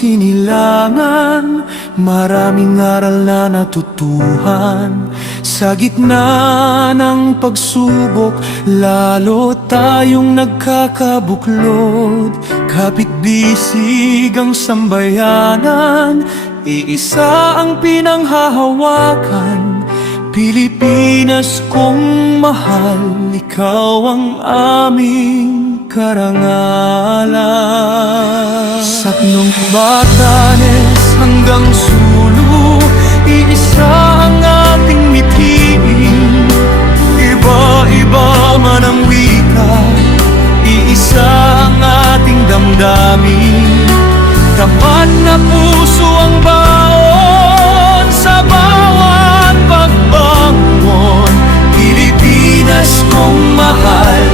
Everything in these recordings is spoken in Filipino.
sinilangan, maraming aral na natutuhan. Sa gitna ng pagsubok, lalo tayong nagkakabuklod. Kapit-bisig ang sambayanan, iisa ang pinanghahawakan. Pilipinas kong mahal, ikaw ang aming karangalan. Sa Nung Batanes hanggang Sulu, iisa ang ating mitiin. Iba-iba man ang wika, iisa ang ating damdamin. Tapat na puso ang baon sa bawat pagbangon. Pilipinas kong mahal,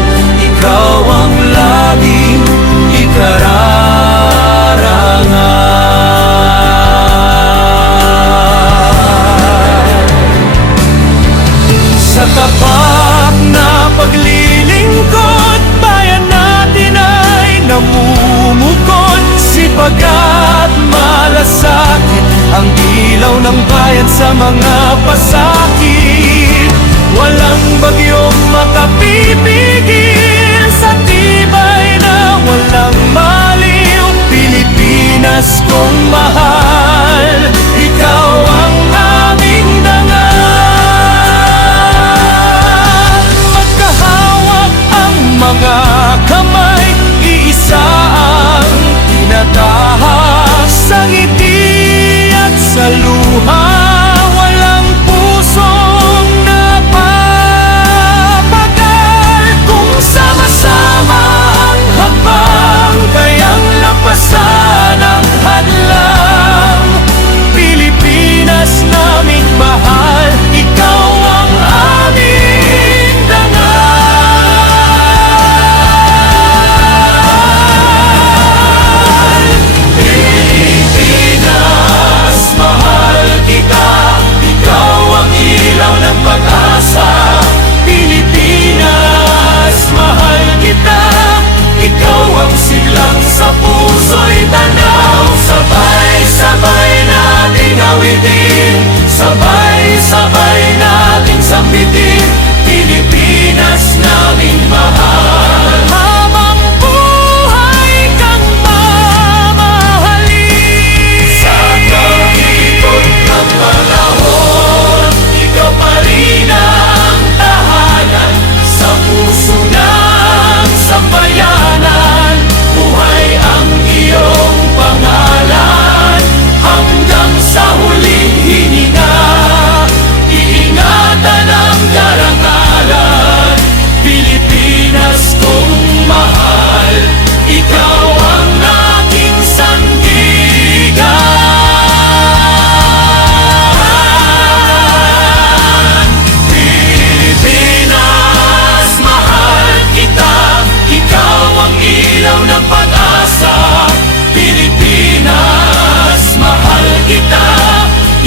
ikaw ang laging ikararangal. Sa tapat na paglilingkod, bayan natin ay namumukod. Sipag at malasakit, ang ilaw ng bayan sa mga pasakit. Walang bagyong makapipigil sa tibay na walang maliw. Pilipinas kong mahal, ikaw ang aming dangal. Magkahawak ang mga kamay, iisa ang tinatahak sa ngiti at sa luha. Walang pusong napapagal kung sama-sama ang hakbang, kayang lampasan ang hadlang. Pilipinas naming mahal, ikaw ang aming dangal. Pilipinas, mahal kita, ikaw ang ilaw ng pag-asa. Pilipinas, mahal kita, ikaw ang siglang sa puso'y tanaw. Sabay-sabay nating awitin, sabay-sabay nating sambitin. Pilipinas naming mahal, habang buhay kang mamahalin. Sa kalikot ng panahon, ikaw pa rin ang tahanan. Sa puso ng sambayanan, buhay ang iyong pangalan. Hanggang sa huling hininga, iingatan ang karangalan. Pilipinas kong mahal, ikaw ang aking sandigan. Pilipinas, mahal kita, ikaw ang ilaw ng pag-asa. Pilipinas, mahal kita,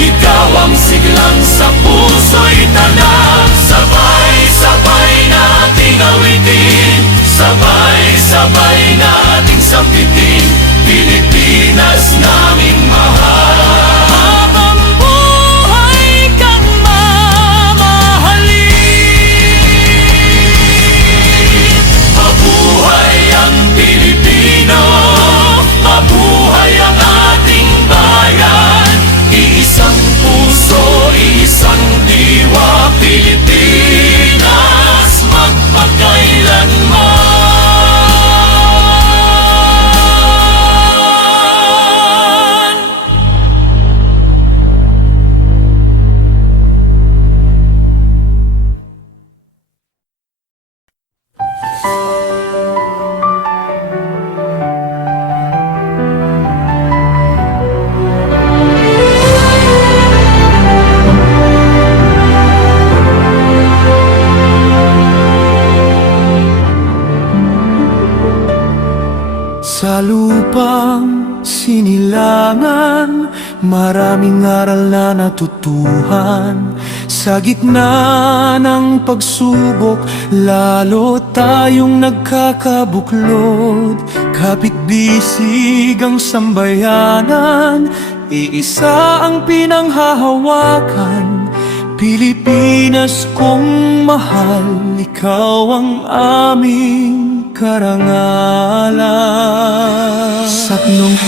ikaw ang siglang sa puso'y tanak. Sabay-sabay nating awitin, sabay-sabay nating sambitin. Pilipinas naming mahal, habang buhay kang mamahalin. Mabuhay ang Pilipino, mabuhay ang ating bayan. Iisang puso, iisang diwa, Pilipinas magpakailanman. Sa lupang sinilangan, maraming aral na natutuhan. Sa gitna ng pagsubok, lalo tayong nagkakabuklod. Kapit-bisig ang sambayanan, iisa ang pinanghahawakan. Pilipinas kong mahal, ikaw ang aming karangalan. Sa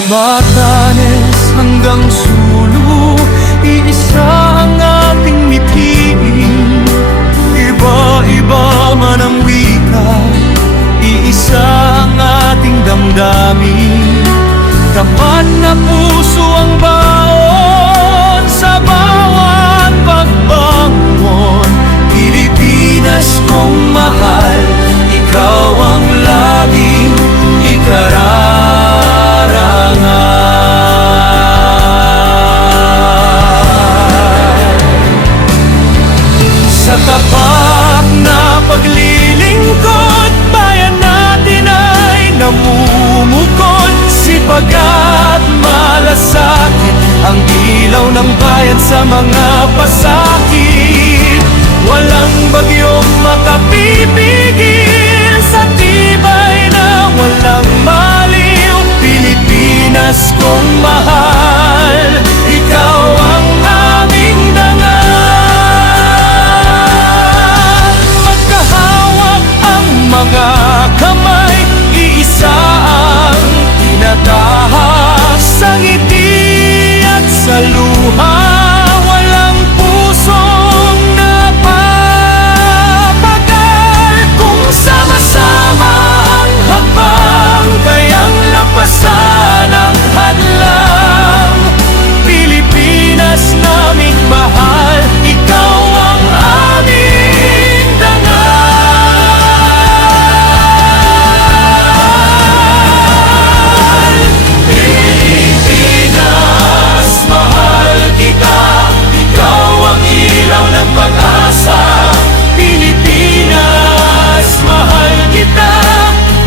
Batanes hanggang Sulu, iisa ang ating mithiin. Iba-iba man ang wika, iisa ang ating damdamin. Tapat na puso ang baon sa bawat pagbangon. Pilipinas kong mahal, ikaw ang laging ikararangal. Sa tapat na paglilingkod, bayan natin ay namumukod. Sipag at malasakit, ang ilaw ng bayan sa mga pasakit. Walang bagyong makapipigil sa tibay na walang maliw. Pilipinas kong mahal, ikaw ang aming dangal. Magkahawak ang mga kamay, iisa ang tinatahas sa ngiti at sa luha. Walang pusong napapagal kung sama-sama ang hakbang, kayang lampasan ang hadlang. Pilipinas naming mahal, ikaw ang aming dangal. Pilipinas, mahal kita, ikaw ang ilaw ng pag-asa. Pilipinas, mahal kita,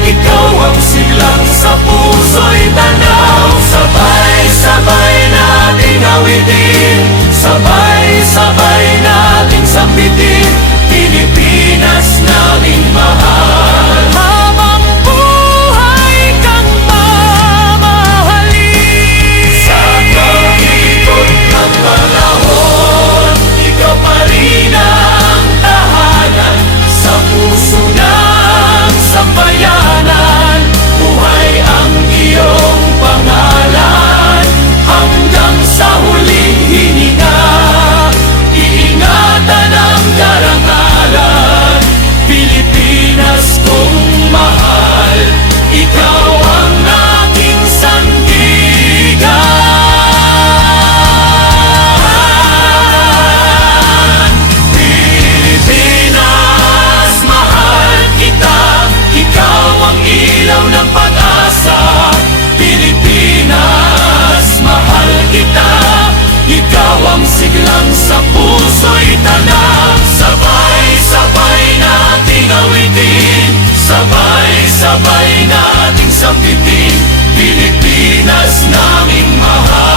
ikaw ang siglang sa puso'y tanaw. Sabay-sabay nating awitin, sabay-sabay nating sambitin. Pilipinas naming mahal, habang buhay kang mamahalin. Sa kalikot ng panahon, ikaw pa rin ang tahanan sa puso ng sambayanan. Buhay ang iyong pangalan hanggang sa huling hininga. Iingatan ang karangalan, Pilipinas kong mahal, ikaw ang aking sandigan. Pilipinas, mahal kita, ikaw ang ilaw ng pag-asa. Pilipinas, mahal kita, ikaw ang siglang sa puso'y tanak. Sabay-sabay nating awitin, sabay-sabay nating sambitin. Pilipinas naming mahal.